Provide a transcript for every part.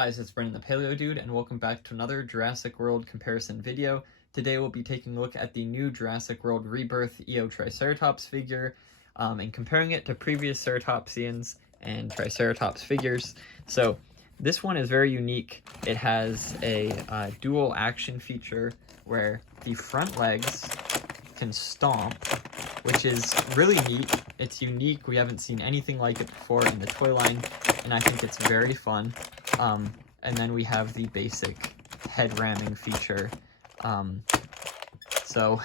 Guys, it's Brendan the Paleo Dude, and welcome back to another Jurassic World comparison video. Today we'll be taking a look at the new Jurassic World Rebirth Eotriceratops figure, and comparing it to previous ceratopsians and Triceratops figures. So this one is very unique. It has a dual action feature where the front legs can stomp, which is really neat. It's unique. We haven't seen anything like it before in the toy line, and I think it's very fun. And then we have the basic head ramming feature. So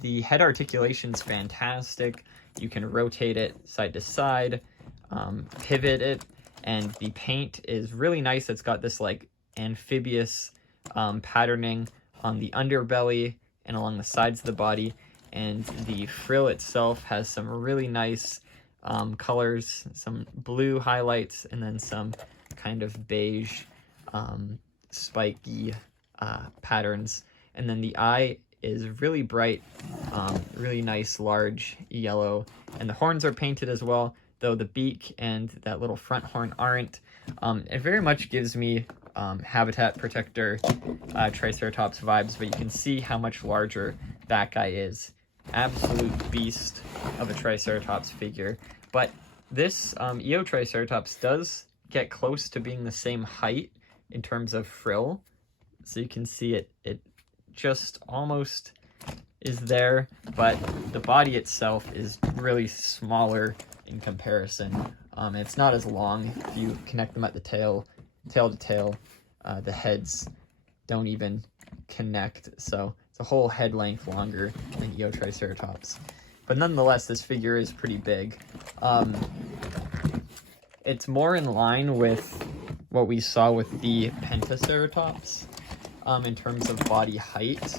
the head articulation is fantastic. You can rotate it side to side, pivot it, and the paint is really nice. It's got this like amphibious patterning on the underbelly and along the sides of the body, and the frill itself has some really nice colors, some blue highlights, and then some kind of beige spiky patterns. And then the eye is really bright, really nice large yellow, and the horns are painted as well, though the beak and that little front horn aren't. It very much gives me habitat protector Triceratops vibes, but you can see how much larger that guy is. Absolute beast of a Triceratops figure. But this Eotriceratops does get close to being the same height in terms of frill. So you can see it just almost is there, but the body itself is really smaller in comparison. It's not as long. If you connect them at the tail to tail, the heads don't even connect, so it's a whole head length longer than Eotriceratops. But nonetheless, this figure is pretty big. It's more in line with what we saw with the Pentaceratops in terms of body height.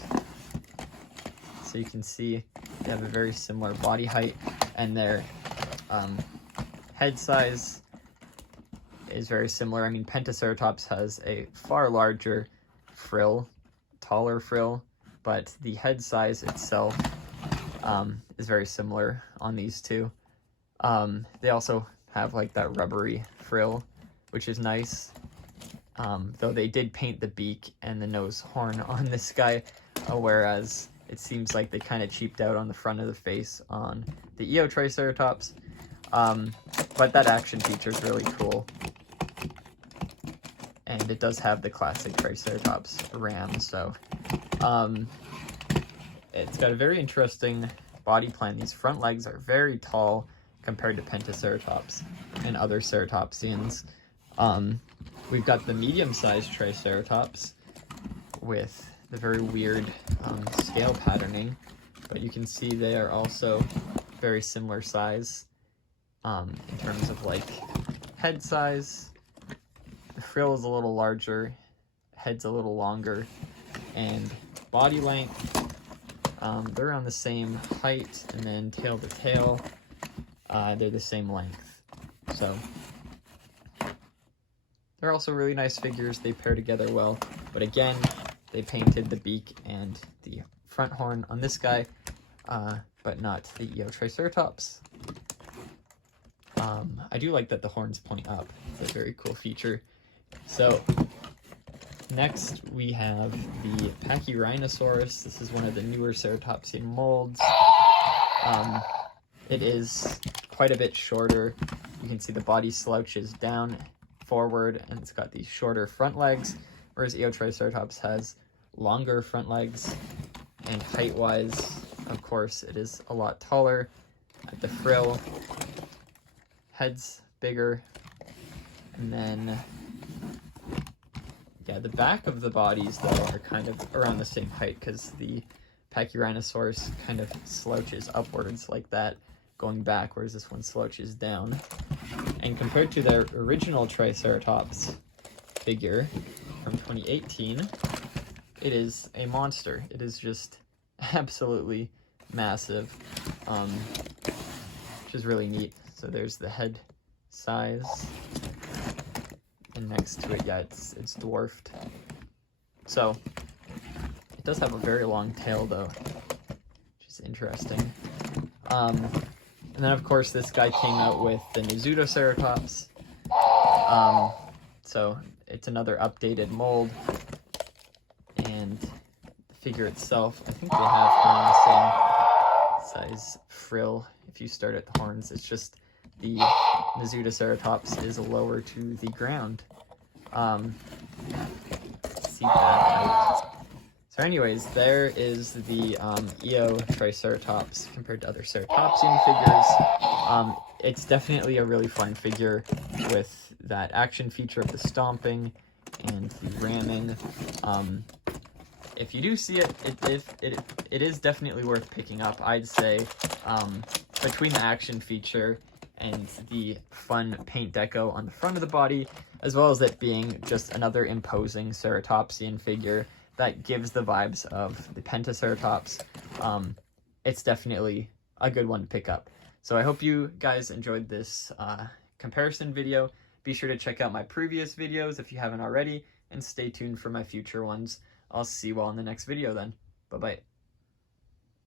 So you can see they have a very similar body height, and their head size is very similar. I mean, Pentaceratops has a far larger frill, taller frill, but the head size itself is very similar on these two. They also have like that rubbery frill, which is nice, though they did paint the beak and the nose horn on this guy, whereas it seems like they kind of cheaped out on the front of the face on the Eotriceratops. But that action feature is really cool, and it does have the classic Triceratops ram, so it's got a very interesting body plan. These front legs are very tall compared to Pentaceratops and other ceratopsians. We've got the medium-sized Triceratops with the very weird scale patterning, but you can see they are also very similar size in terms of like head size. The frill is a little larger, head's a little longer, and body length, they're around the same height, and then tail to tail, they're the same length. So they're also really nice figures. They pair together well, but again, they painted the beak and the front horn on this guy, but not the Eotriceratops. I do like that the horns point up. It's a very cool feature. So next we have the Therizinosaurus. This is one of the newer ceratopsian molds. It is quite a bit shorter. You can see the body slouches down forward, and it's got these shorter front legs, whereas Eotriceratops has longer front legs, and height-wise, of course, it is a lot taller at the frill. Head's bigger, and then yeah, the back of the bodies though are kind of around the same height, because the Pachyrhinosaurus kind of slouches upwards like that going back, whereas this one slouches down. And compared to their original Triceratops figure from 2018, it is a monster. It is just absolutely massive, which is really neat. So there's the head size, and next to it, yeah, it's dwarfed. So it does have a very long tail though, which is interesting. And then of course this guy came out with the Lystrosaurus. So it's another updated mold. And the figure itself, I think they have the same size frill. If you start at the horns, it's just the Eotriceratops is lower to the ground. See that? So anyways, there is the Eotriceratops compared to other ceratopsian figures. It's definitely a really fun figure with that action feature of the stomping and the ramming. If you do see it, it is definitely worth picking up. I'd say between the action feature and the fun paint deco on the front of the body, as well as it being just another imposing ceratopsian figure that gives the vibes of the Pentaceratops, it's definitely a good one to pick up. So I hope you guys enjoyed this comparison video. Be sure to check out my previous videos if you haven't already, and stay tuned for my future ones. I'll see you all in the next video then. Bye-bye.